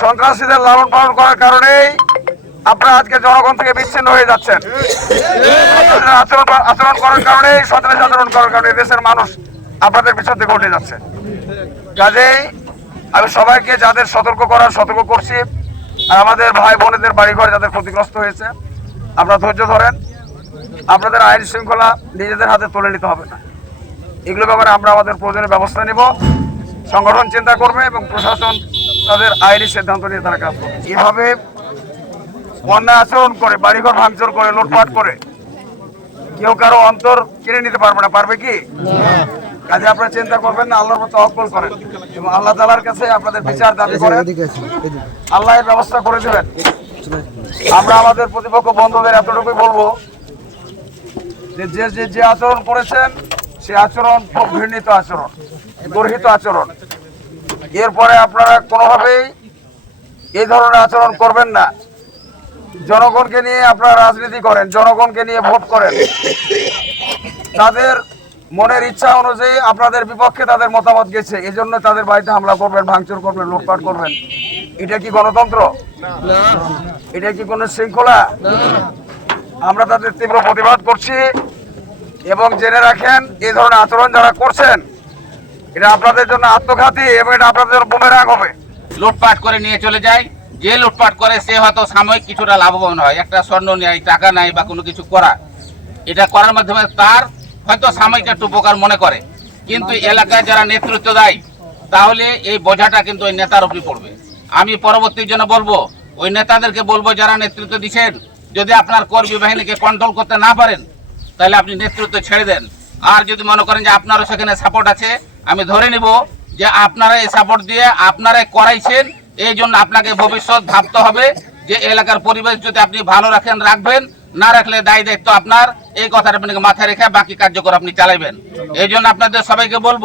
সন্ত্রাসীদের লালন পালন করার কারণেই আপনারা আজকে জনগণ থেকে বিচ্ছিন্ন হয়ে যাচ্ছেন। আচরণ আচরণ করার কারণেই সন্ত্রাসী আচরণ করার কারণে দেশের মানুষ আপনাদের পিছন থেকে উঠে যাচ্ছে। কাজেই আমি সবাইকে যাদের সতর্ক করার সতর্ক করছি, আর আমাদের ভাই বোনেদের বাড়িঘর যাদের ক্ষতিগ্রস্ত হয়েছে, আপনারা ধৈর্য ধরেন। আপনাদের আইন শৃঙ্খলা নিজেদের হাতে তুলে নিতে হবে না। এগুলো ব্যাপারে আমরা আমাদের প্রয়োজনীয় ব্যবস্থা নেব। সংগঠন চিন্তা করবে এবং প্রশাসন তাদের আইনি সিদ্ধান্ত নিয়ে তারা কাজ করবে। এভাবে অন্যায় আচরণ করে বাড়িঘর ভাঙচুর করে লুটপাট করে কেউ কারও অন্তর কিনে নিতে পারবে না। পারবে কি? কাজে আপনারা চিন্তা করবেন না আল্লাহর মতো অকল করেন এবং আল্লাহ তালার কাছে আপনাদের বিচার দাবি করেন। আল্লাহ এর ব্যবস্থা করে দেবেন। আমরা আমাদের প্রতিপক্ষ বন্ধুদের এতটুকুই বলব যে যে যে যে আচরণ করেছেন সে আচরণ খুব ঘৃণিত আচরণ গর্হিত আচরণ। এরপরে আপনারা কোনোভাবেই এই ধরনের আচরণ করবেন না। জনগণকে নিয়ে আপনারা রাজনীতি করেন, জনগণকে নিয়ে ভোট করেন। তাদের মনের ইচ্ছা অনুযায়ী আপনাদের বিপক্ষে তাদের মতামত গেছে এই জন্য তাদের বাড়িতে হামলা করবেন, ভাঙচুর করবেন, লুটপাট করবেন। এটা কি গণতন্ত্র? এটা কি কোনো শৃঙ্খলা? আমরা তাদের তীব্র প্রতিবাদ করছি এবং জেনে রাখেন এই ধরনের আচরণ যারা করছেন এটা আপনাদের জন্য আত্মঘাতী এবং এটা আপনাদের জন্য বুমেরাং হবে। লুটপাট করে নিয়ে চলে যায়। যে লুটপাট করে, সে হয়তো সাময়িক কিছুটা লাভবান হয়। একটা স্বর্ণ নেয়, টাকা নেয় বা কোনো কিছু করা। এটা করার মাধ্যমে তার হয়তো সাময়িক একটু উপকার মনে করে। কিন্তু এলাকায় যারা নেতৃত্ব দেয়, তাহলে এই বোঝাটা কিন্তু ওই নেতার উপরই পড়বে। আমি পরবর্তীর জন্য বলব, ওই নেতাদেরকে বলব, যারা নেতৃত্ব দিচ্ছেন, যদি আপনার কর্মী বাহিনীকে কন্ট্রোল করতে না পারেন, তাহলে আপনি নেতৃত্ব ছেড়ে দেন। আর যদি মনে করেন যে আপনারও সেখানে সাপোর্ট আছে আমি ধরে নিব যে আপনারা এই সাপোর্ট দিয়ে আপনারাই করাইছেন, এই জন্য আপনাকে ভবিষ্যৎ ভাবতে হবে যে এলাকার পরিবেশ যদি আপনি ভালো রাখেন, রাখবেন, না রাখলে দায়ী দায়িত্ব আপনার, এই কথাটা আপনাকে মাথায় রেখে বাকি কার্যকর আপনি চালাইবেন। এই জন্য আপনাদের সবাইকে বলব,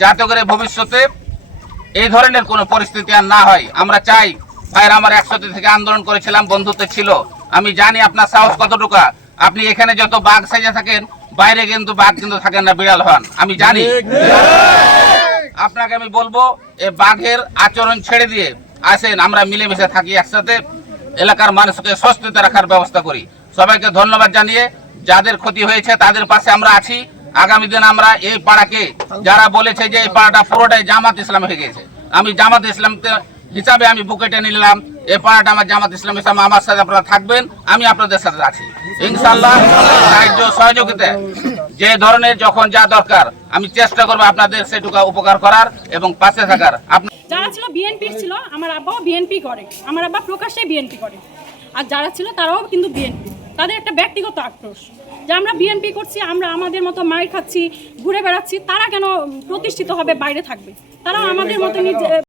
যাতে করে ভবিষ্যতে এই ধরনের কোনো পরিস্থিতি আর না হয়। আমরা চাই, ভাইরা আমার একসাথে থেকে আন্দোলন করেছিলাম, বন্ধুত্ব ছিল। আমি জানি আপনার সাহস কতটুকু। আপনি এখানে যত বাঘ সাজে থাকেন বাইরে কিন্তু বাঘ কিন্তু থাকেন না বিড়াল হন। আমি জানি। আপনাকে আমি বলব এই বাঘের আচরণ ছেড়ে দিয়ে আসেন আমরা মিলেমিশে থাকি একসাথে এলাকার মানুষকে স্বস্তিতে রাখার ব্যবস্থা করি। সবাইকে ধন্যবাদ জানিয়ে যাদের ক্ষতি হয়েছে তাদের পাশে আমরা আছি। আগামী দিন আমরা এই পাড়াকে যারা বলেছে যে এই পাড়াটা পুরোটাই জামাত ইসলাম হয়ে গেছে। আমি জামাত ইসলাম হিসাবে আমি বুকেটে নিলাম, এ পাড়াটা আমার জামাত ইসলাম হিসাবে আমার সাথে আপনারা থাকবেন, আমি আপনাদের সাথে আছি। ইনশাল্লাহ সাহায্য, সহযোগিতা, যে ধরনের যখন যা দরকার, আমি চেষ্টা করব আপনাদের সেটুকু উপকার করার এবং পাশে থাকার। যারা ছিল বিএনপির ছিল, আমার আব্বাও বিএনপি করে, আমার আব্বা প্রকাশ্যে বিএনপি করে। আর যারা ছিল, তারাও কিন্তু বিএনপি তাদের একটা ব্যক্তিগত আক্রোশ যে আমরা বিএনপি করছি, আমরা আমাদের মতো মায়ের খাচ্ছি, ঘুরে বেড়াচ্ছি, তারা কেন প্রতিষ্ঠিত হবে, বাইরে থাকবে? তারাও আমাদের মতো নিজে